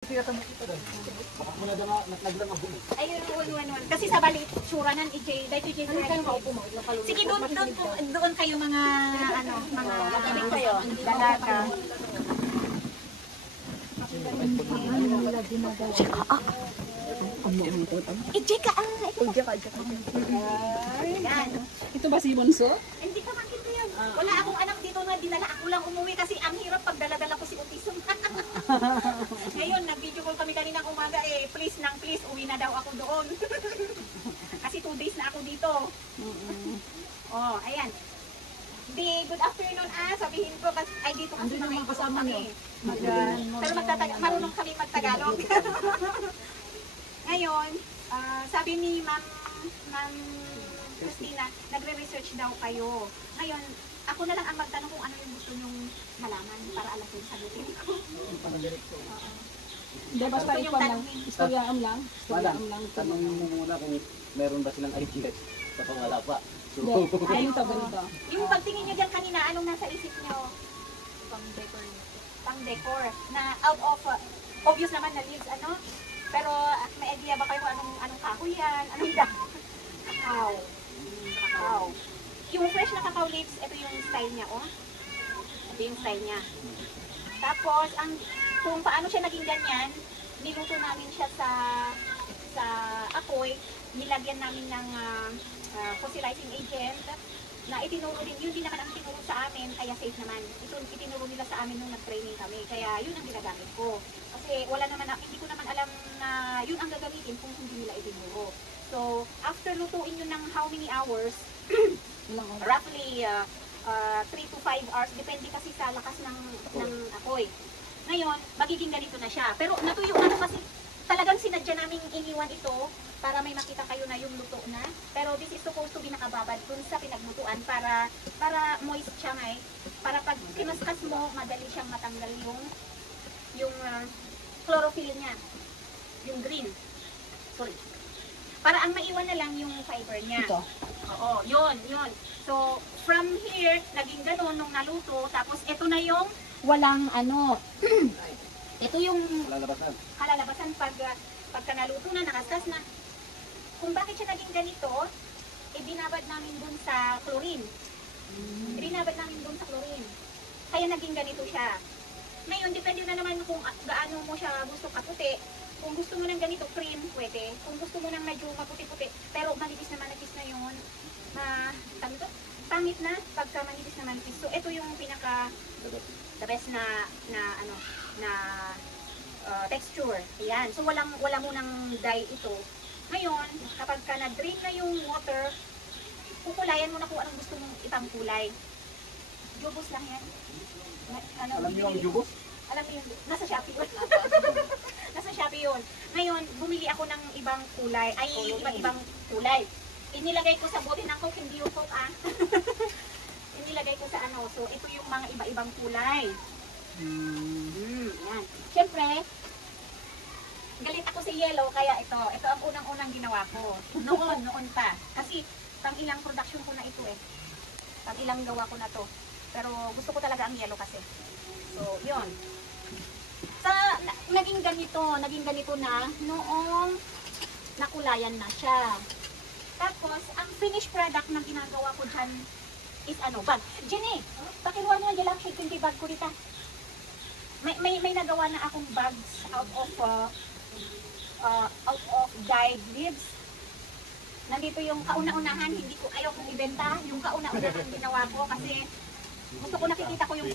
Ayun, one. Kasi sa balik, sura nan, dahil ito sige, doon kayo mga, mga kayo, dalaga. Ijeka, Ito ba si Bonso? Hindi ka makita yan. Wala akong anak dito na dinala. Ako lang umuwi kasi ang hirap pag dala-dala ko si Otism. Ngayon, nag-video call kami kaninang umaga please, uwi na daw ako doon. Kasi 2 days na ako dito. Oh, ayan. Good afternoon sabihin ko kasi ay dito kasi naman kasama niyo. Pero marunong kami magtagalog. Ngayon, sabi ni Ma'am Christina, nagre-research daw kayo. Ngayon, ako na lang ang magtanong kung ano yung gusto nyong malaman para alam ko yung sagutin ko. Hindi, basta ikaw lang. Istoryaan lang. Tanong mo muna kung meron ba silang ideas kapag wala pa. So, ayun ito, ganito. Yung pagtingin nyo dyan kanina, anong nasa isip nyo? Pang-decor. Na out of, obvious naman na leaves, pero may idea ba kayo kung anong kahoy yan? Anong kakao. Yung fresh na cacao leaves, ito yung style niya, Ito yung style niya. Tapos, kung paano siya naging ganyan, niluto namin siya sa apoy, nilagyan namin ng fossilizing agent, na itinuro din, yun din naman ang tinuro sa amin, kaya safe naman. Ito itinuro nila sa amin nung nag-training kami, kaya yun ang ginagamit ko. Kasi hindi ko naman alam na yun ang gagamitin kung hindi nila itinuro. So, after lutuin yun ng how many hours, roughly 3 to 5 hours, depende kasi sa lakas ng apoy. Ngayon, magiging ganito na siya. Pero natuyo kasi talagang sinadya namin iniwan ito para may makita kayo na yung luto na. Pero this is supposed to be nakababad dun sa pinaglutuan para moist siya para pag kinaskas mo, madali siyang matanggal yung chlorophyll niya. Yung green. Sorry. Para ang maiwan na lang yung fiber niya. Ito. Oo, yun. So, from here, naging ganun nung naluto. Tapos, ito na yung walang ito yung kalalabasan pagka naluto na, nakaskas na. Kung bakit siya naging ganito, binabad namin dun sa chlorine. Kaya naging ganito siya. Ngayon, depende na naman kung gaano mo siya gusto kaputi. Kung gusto mo ng ganito, cream, pwede. Kung gusto mo ng medyo maputi-puti, pero manipis na yun. Pangit na, pagka manipis na manipis. So, ito yung pinaka the best na texture. Ayan. So, wala munang dye ito. Ngayon, kapag na-drain na yung water, kukulayan mo na kung anong gusto mong ipangkulay. Jubos lang yan. alam niyo ang jubos? Alam mo yun, nasa Shopee yun. Nasa Shopee yun. Ngayon, bumili ako ng ibang kulay, iba't-ibang kulay. Inilagay ko sa bote ng Coke, hindi yung Coke Inilagay ko sa so ito yung mga iba-ibang kulay. Yan. Siyempre, galit ako sa yellow, kaya ito ang unang-unang ginawa ko. Noon pa. Kasi, ilang production ko na ito ilang gawa ko na to. Pero gusto ko talaga ang yellow kasi. So, yun. Naging ganito na noong nakulayan na siya. Tapos, ang finished product na ginagawa ko dyan is bag. Jenny, pakiluwa mo yung lang shake yung bag ko dito. May nagawa na akong bags out of dyed leaves. Nandito yung kauna-unahan, ayaw kong ibenta. Yung kauna-unahan ginawa ko kasi gusto ko nakikita ko yung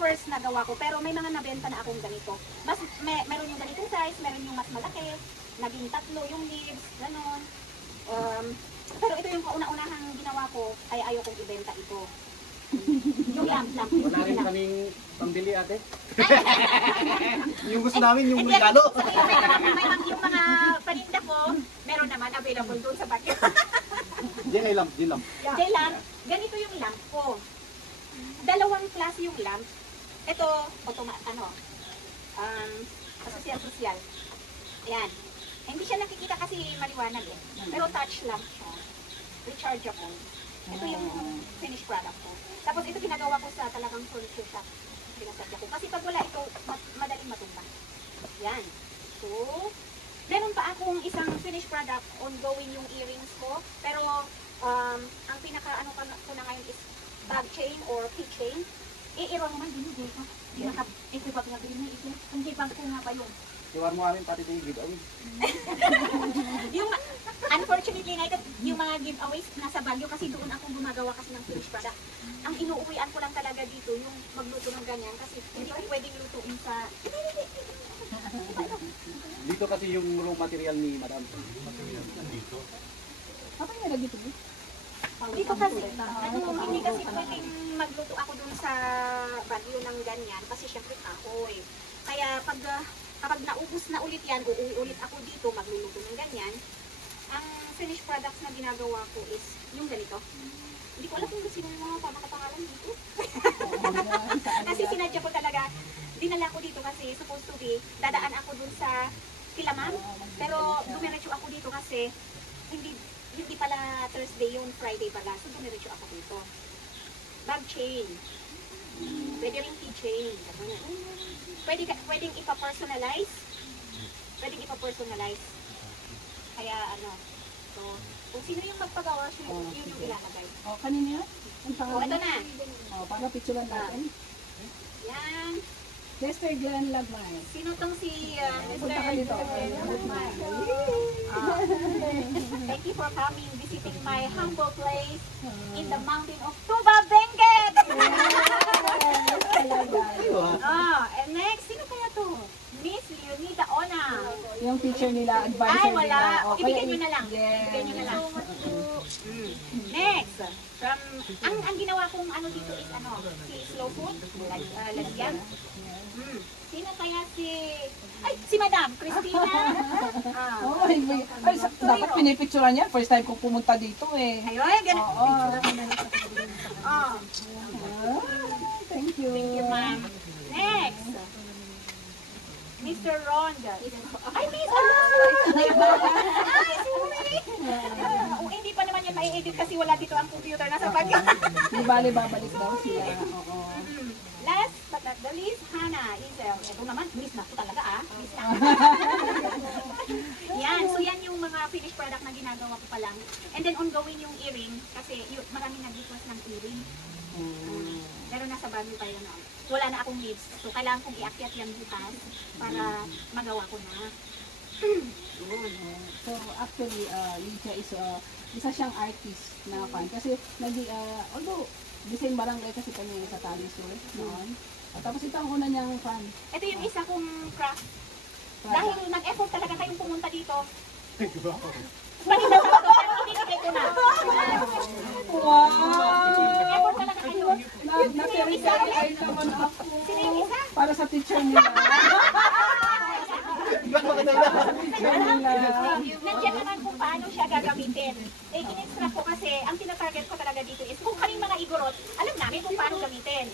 first na gawa ko, pero may mga nabenta na akong ganito. Meron yung ganitong size, meron yung mas malaki, naging 3 yung leaves, ganon. Pero ito yung kauna-unahang ginawa ko, kaya ayaw kong ibenta ito. Yung lamp. Wala rin kaming pambili, ate. Yung gusto namin, yung regalo. Yung mga paninda ko, meron naman available doon sa bagyo. Diyan ay lamp. J-lamp, ganito yung lamp ko. 2 klase yung lamp. Ito, social. Ayan. Hindi siya nakikita kasi maliwanag Pero touch lamp siya. Rechargeable. Ito yung finished product ko. Tapos ito ginagawa ko sa talagang furniture shop. Pinasadya ko. Kasi pag wala ito, madaling matumba. Yan. So, meron pa akong isang finished product, ongoing yung earrings ko. Pero, ang pinaka ano ko na ngayon is bag chain or keychain. I-iro naman din yung dito. Ito pa pinabili mo ito. Hindi bag ko nga pa yung. Iwan mo amin pati yung giveaway. Yung, unfortunately nga, yung mga giveaways nasa Baguio kasi doon ako gumagawa kasi ng finished product. Ang inuuwian ko lang talaga dito yung magluto ng ganyan kasi hindi ko pwedeng lutuin sa... Dito kasi yung raw material ni Madam. Apa yung nilagay dito? Dito kasi, hindi kasi pwedeng magluto ako dun sa Baguio ng ganyan kasi syempre kahoy. Kaya kapag naubos na ulit yan, uuwi ulit ako dito, magluluto ng ganyan. Ang finished products na ginagawa ko is yung ganito. Hindi ko alam kung sino yung mga pamakapangalan dito. Kasi sinadya ko talaga, dinala ko dito kasi supposed to be, dadaan ako dun sa Kilaman. Pero dumiretso ako dito kasi hindi pala Thursday yun, Friday pala. So dumiretso ako dito. Bag chain. Pwede rin keychain. Pwedeng ipa-personalize. Pwedeng ipa-personalize. Kaya ano, so, kung sino yung magpagawa, yun yung ilalagay. Oh, kanina yan? Ang O, pangalan ito niya? na. Oh, para picturean natin. Yan. Lester Glenn Lagmay. Sino tong si Punta ka dito. Thank you for coming, visiting my humble place in the mountain of Tuba, Benguet! And next, sino kaya to? Miss Leonida Ona. Yung teacher nila, advisor Ay, wala. nila. Oh, Ibigay kaya nyo na lang. Yes. Ibigay nyo na lang. Next, ang ginawa kong ano dito is ano, si Slow Food, lagyan. Sino kaya si Madam Christina? Oh, ay, dapat pinipicturean yan. First time kong pumunta dito eh. Ayun, ganun. Oo. Oh, Thank you. thank you, ma'am. Next, Mr. Ron. Ay, Miss! Ay, sorry! Hindi pa naman yan mai-edit kasi wala dito ang computer. Nasa bag. Di bali, babalik daw sila. Oo. Last but not the least, Hannah Isel. Ito naman, miss na ko talaga Miss na. Yan, so yan yung mga finished product na ginagawa ko pa lang. And then ongoing yung earring kasi maraming nag-request ng earring. Pero nasa Baguio tayo na. Wala na akong leads. So kailangan kong iakyat yan bukas para magawa ko na. So actually, Lydia is isa siyang artist na fan. Kasi although design barangay kasi kami sa Talisur noon. Tapos ito ang una niyang fan. Ito yung isa kong craft. Dahil nag-effort talaga kayong pumunta dito. Kanina sa ito, pero ibibigay ko na. Wow! Nag-effort talaga kayo. Nag-resign naman ako. Sino yung isa? Para sa teacher nila. Nandiyan naman kung paano siya gagamitin. In-instruct ko kasi, ang tinatarget ko talaga dito is kung kaming mga igorot, alam namin kung paano gamitin.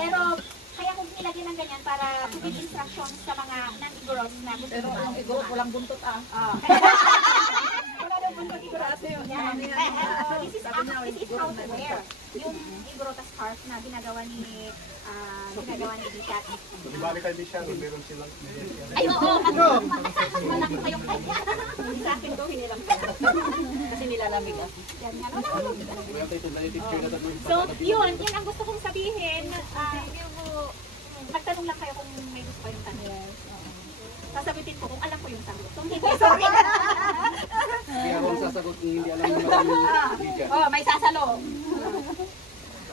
Pero, kaya kung nilagyan ng ganyan para to give instructions sa mga non-igorot na gusto mo. Pero ang igorot, walang buntot Wala daw buntot igorot. This is how to wear. Yung igorot scarf na ginagawa ni Bishat. So, di bali kay Bisha, meron silang Ay, oo. Malaki kayong kanya. Sa akin ko, hiniram ka. Kasi nilalamig ako. Yan nga. So, yun ang gusto kong sabihin. Magtanong lang kayo kung may gusto kayong tanong. Sasagutin ko kung alam ko yung sagot. Kung hindi, sorry. Hindi ako sasagot kung hindi alam mo na Lydia. Oh, may sasalo.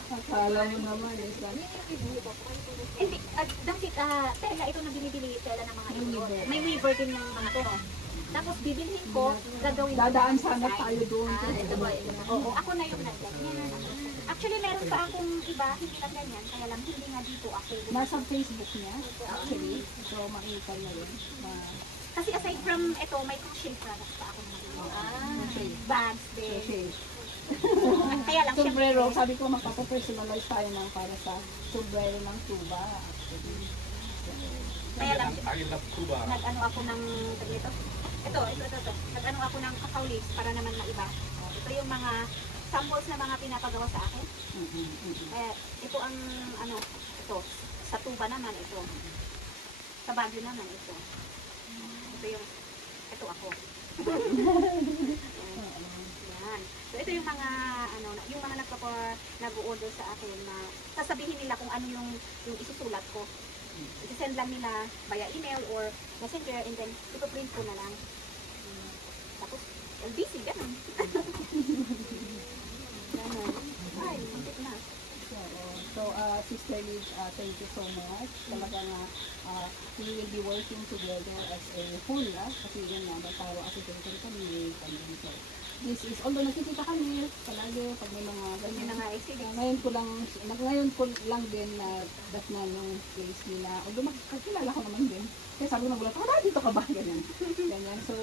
Akala mo naman, Lisa. Hindi, talaga ito na binibili tela ng mga igorot. May weaver din yung mga to. Tapos bibilhin ko, gagawin ko. Dadaan sana tayo doon. Oo, ako na yung nagganyan. Actually, meron pa akong iba, hindi lang ganyan. Kaya lang, hindi nga dito ako. Nasa Facebook niya, actually. So, makikita niya yun. Kasi aside from ito, may crochet products pa ako bags din. Crochet. Kaya lang, Sombrero, sabi ko magpapapersonalize tayo ng para sa sombrero ng tuba. Kaya lang, nag-ano ako ng, ito. Nag-ano ako ng cacao leaves para naman maiba. Ito yung mga samples na mga pinapagawa sa akin. Ito ang, ito, sa tuba naman, ito. Sa Baguio naman ito. Ito ako. Yan. So ito yung mga yung mga nag-o-order sa akin na sasabihin nila kung ano yung isusulat ko. I-send lang nila via email or messenger and then ipo-print ko na lang. Tapos busy ganun. Ganun. Ay, muntik na. So, Sister Liz, thank you so much. Talagang we will be working together as a whole, kasi yun nga, Bataro Association kami, so, this is, although nakikita kami palagi pag may mga ganyan na ngayon ko lang din na datnan yung place nila, although magkakilala ko naman din, kaya sabi ko nagulat, dito ka ba? Ganyan. So,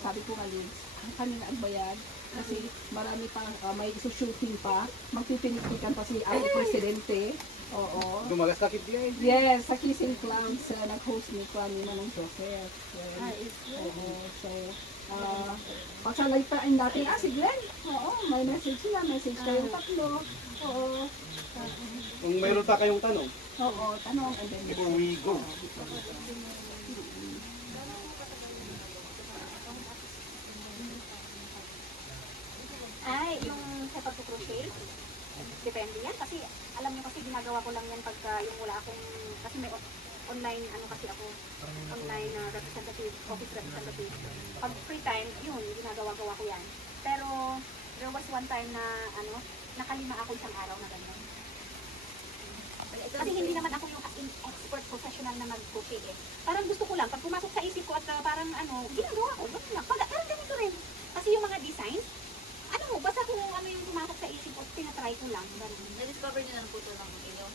sabi ko nga Liz, ang kanina ang bayad, kasi marami pang may shooting pa, magpipinitikan pa si ang presidente. Oo. Gumagasakit din. Yes, sa Kissing Clouds, nag-host ni Manong Joseph. Oo. So, pagsalaitain natin, si Glenn. Oo, may message kayong tatlo. Oo. Kung mayroon pa kayong tanong. Oo, tanong. And then, Before we go. Ay, yung sa pagkukrochet, depende yan. Kasi, alam niyo kasi ginagawa ko lang yan pagka yung wala akong, kasi may online, kasi ako, online representative, office representative. Pag free time, yun, ginagawa-gawa ko yan. Pero, there was one time na, nakalima ako isang araw na ganyan. Kasi hindi naman ako yung as in expert professional na mag-crochet eh. Parang gusto ko lang, pag pumasok sa isip ko at parang ginagawa ko, ganun lang. Parang ganito rin. Kasi yung mga designs, basta kung ano yung pumasok sa isip ko, tinatry ko lang. Na-discover nyo na po ito lang ninyo?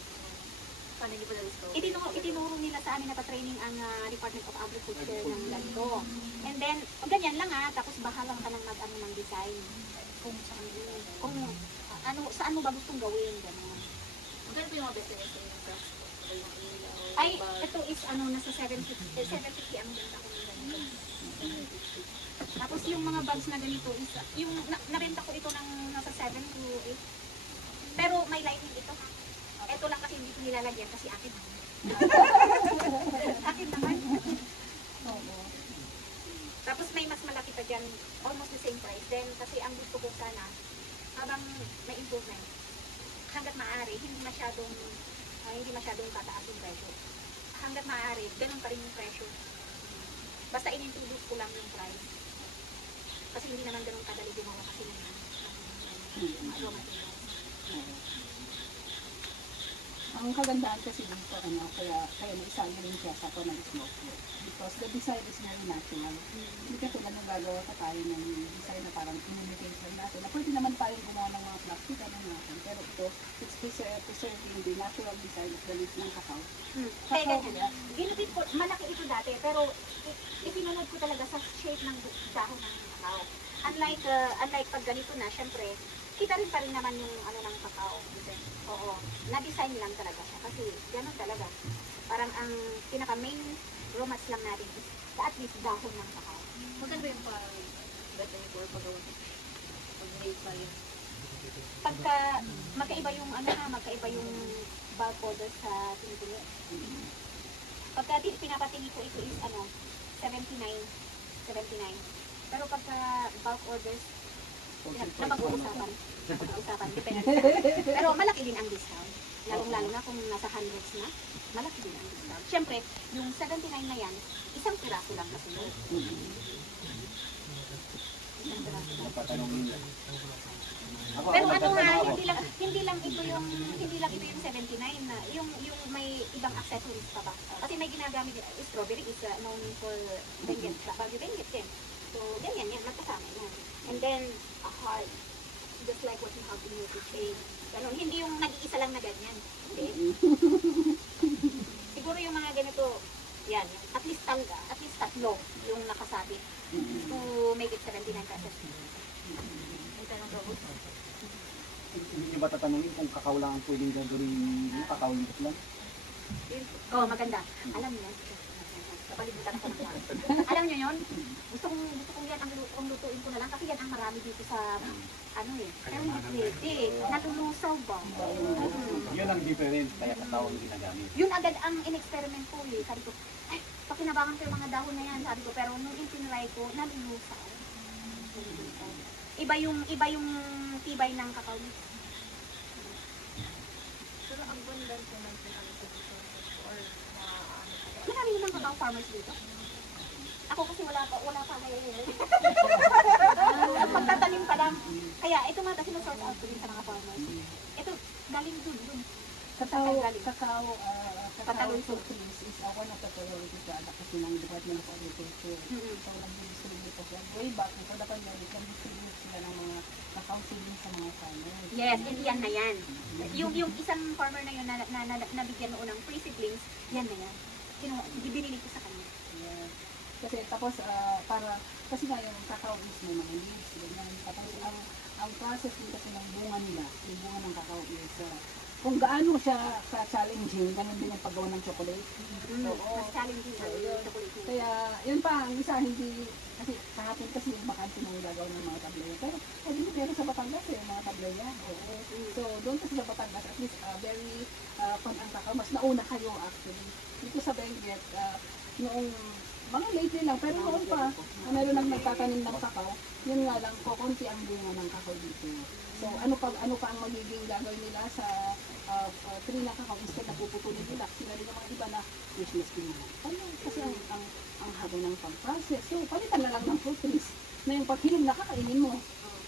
Paano nyo po na-discover? Itinuro nila sa amin na pa-training ang Department of Agriculture ng ganito. And then, ganyan lang tapos bahala ka lang mag-ano ng design. Kung saan mo ba gustong gawin, gano'n. Magkano po yung mga best-seller sa inyong crafts po? Yung ilaw, Ay, bag? ito is nasa 750 ang benta ko ng ganito. Tapos yung mga bags na ganito is, yung nabenta ko ito ng nasa 7 to 8. Pero may lining ito ha. Ito lang kasi hindi ko nilalagyan kasi akin naman. Akin naman. Tapos may mas malaki pa dyan, almost the same price. Then kasi ang gusto ko sana, habang may improvement, hanggat maaari, hindi masyadong tataas yung presyo. Hanggat maaari, ganun pa rin yung presyo. Basta in-introduce ko lang yung price. Kasi hindi naman ganun kadali gumawa kasi ng raw materials. Ang kagandaan kasi dito, kaya naisali rin siya sa ako ng smoke flow. Because the design is very natural. Hindi ka tulad na gagawa pa tayo ng design na parang imitate lang natin. Na pwede naman tayong gumawa ng mga plastic natin. Pero ito, it's preserving the natural design of the leaf ng kakao. Kaya ganyan. Ginupit ko, malaki ito dati, pero ipinunod ko talaga sa shape ng dahon ng kakao. Unlike pag ganito na, syempre, kita rin pa rin naman yung ng kakao. Oo, na-design lang talaga siya. Kasi gano'n talaga. Parang ang pinaka-main raw mats lang natin is at least dahon ng kakao. Magkano ba yung pag-beta niyo po or pag-gawa niyo? Pag-made pa yun? Pagka magkaiba yung bulk order sa tinitingi. Pagka pinapatingi ko ito is 79. Pero pagka bulk orders, na mag-uusapan. Depende. Pero malaki din ang discount. Lalong-lalo na kung nasa hundreds na, malaki din ang discount. Siyempre, yung 79 na yan, isang piraso lang kasi yun. Isang piraso lang. Napatanongin niya. Pero hindi lang ito yung 79 na yung may ibang accessories pa ba. Kasi may ginagamit strawberry is known for benguet, Baguio benguet din. So, yan, magkasama yan. And then, a heart. Just like what you have in your crochet. Ganun, hindi yung nag-iisa lang na ganyan. Hindi. Siguro yung mga ganito, yan, at least tatlo yung nakasabit to make it 79 pesos. Ang tanong daw po. Hindi niyo ba tatanungin kung kakao lang ang pwedeng gagawin kakao lift lang? Oh, maganda. Alam niyo, kapalibutan ko na. Alam alam nyo yun? Gusto kong yan ang lutuin ko na lang kasi yan ang marami dito sa ano eh. Pero hindi pwede. Nalulusaw ba? Yun ang difference, kaya kakao ang ginagamit. Yun agad ang in-experiment ko eh. Sabi ko, ay, pakinabangan ko yung mga dahon na yan. Sabi ko, pero nung itinry ko, nalulusaw. Iba yung tibay ng kakao. Pero ang ganda ko ng pinag-solution or Marami namang kakao farmers dito. Ako kasi wala pa ngayon. Pagtatanim pa lang. Kaya ito nga kasi na-sort out ko din sa mga farmers. Ito, galing dun. Cacao Pataluso. trees is one of the priorities kasi ng Department of Agriculture. Mm-hmm. So, nag-distribute po sila. Way back, before the pandemic, nag-distribute sila ng mga cacao seedlings sa mga farmers. Yes, yan na yan. Yung isang farmer na yun na nabigyan noon ng free seedlings, yan na yan. Binili ko sa kanya. Yeah. Kasi tapos, kasi nga yung cacao is may mga leaves, ganyan. Tapos ang process din kasi ng bunga nila, yung bunga ng cacao is, kung gaano siya ka-challenging, ganun din yung paggawa ng chocolate. Mas challenging ang chocolate. Kaya, yun pa, ang isa, hindi, kasi kahapon kasi yung bakante nang gagawa ng mga tableya. Pero, hindi meron sa Batangas yung mga tableya. Oo. So, doon kasi sa Batangas, at least, very fun ang cacao. Mas nauna kayo actually. Dito sa Benguet, noong mga lately lang, pero noon pa, meron nang nagtatanim ng cacao, yun nga lang, kukunti ang bunga ng cacao dito. So, ano pa ang magiging gagawin nila sa tree na cacao instead na puputulin nila? Sila rin naman iba na Christmas pinuha. Kasi ang haba ng pag-process. So, palitan na lang ng fruit trees na yung paghinom na kakainin mo.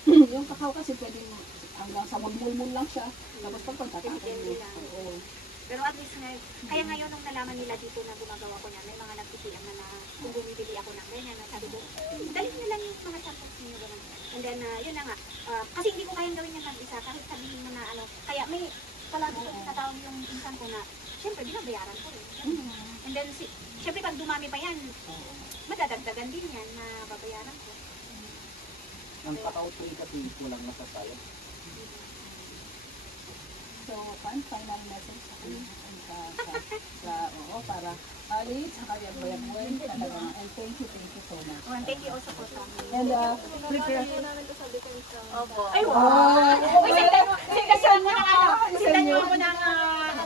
Yung cacao kasi pwedeng hanggang sa mulmul lang siya, tapos pagpagtatapon mo. Oo. Pero at least kaya ngayon nung nalaman nila dito na gumagawa ko niyan, may mga nagtitiyan na kung bumibili ako ng ganyan, sabi ko, dalhin nyo lang yung mga samples niyo ganun. And then, yun na nga, kasi hindi ko kayang gawin yan mag-isa, kahit sabihin mo na ano, kaya may palagi ko tinatawag yung insan ko na, syempre, binabayaran ko rin. And then, syempre pag dumami pa yan, madadagdagan din yan na babayaran ko. Ang kakao tree kasi kulang na sa sayo. So, final message sa kanya. Para alit sa kanyang bayang talaga. And thank you so much. Oh, and thank you also for coming. And prepare. namin to sa defense sa Ay, wow! Uy, sindasan mo na ano? Sindan nyo ako ng,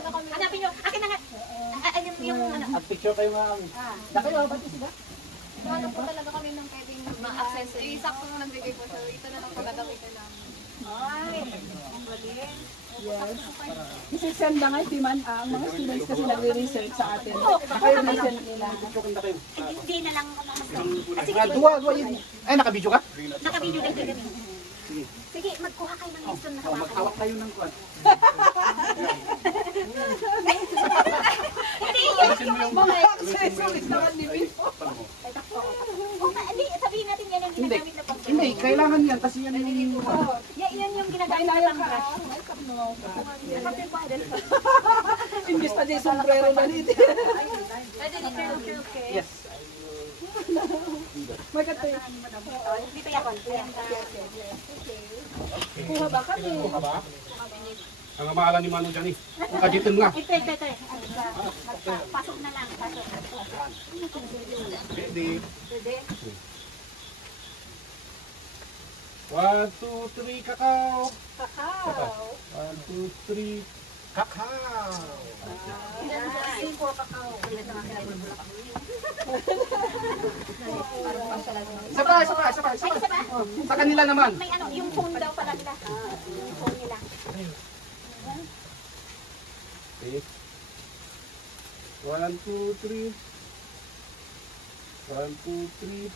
hanapin nyo. Akin na nga. Yung ano. At picture kayo nga. Daki ba? Ba't sila? ano po talaga kami nung pwedeng ma-access. Eh, sakto nung nagbigay po siya. Ito na lang po gagamitin namin. Ay, ang galing. Yes. Isisend na nga, Timan, ang mga students kasi nagre-research sa atin. Naka-research nila. Hindi na lang ako naman. Sige, Duwa yun. Ay, nakabidyo ka? naka-video din kami. Sige, magkuha kayo ng lesson na hawakan. Magtawak kayo ng kwan. Hindi, yun. Mga accessories naman ni Bipo. Hindi, sabihin natin yan yung ginagamit na pang Hindi, kailangan yan kasi yan yung yan yung ginagamit na pang brush. Imbis pa din sombrero na dito. Pwede ni curl. yes. Magkatay. Dito yakon. Kuha ba kami? Ang amalan ni Manong Johnny. Kaditin nga. Ito. Pasok na lang. Pasok. Ready. Pwede. 1, 2, 3, kakao. Kakao. 1, 2, 3, kakao. Isa pa. Sa kanila naman. May ano, yung phone daw pala nila. Yung phone nila. Okay. 1, 2, 3. 1, 2, 3.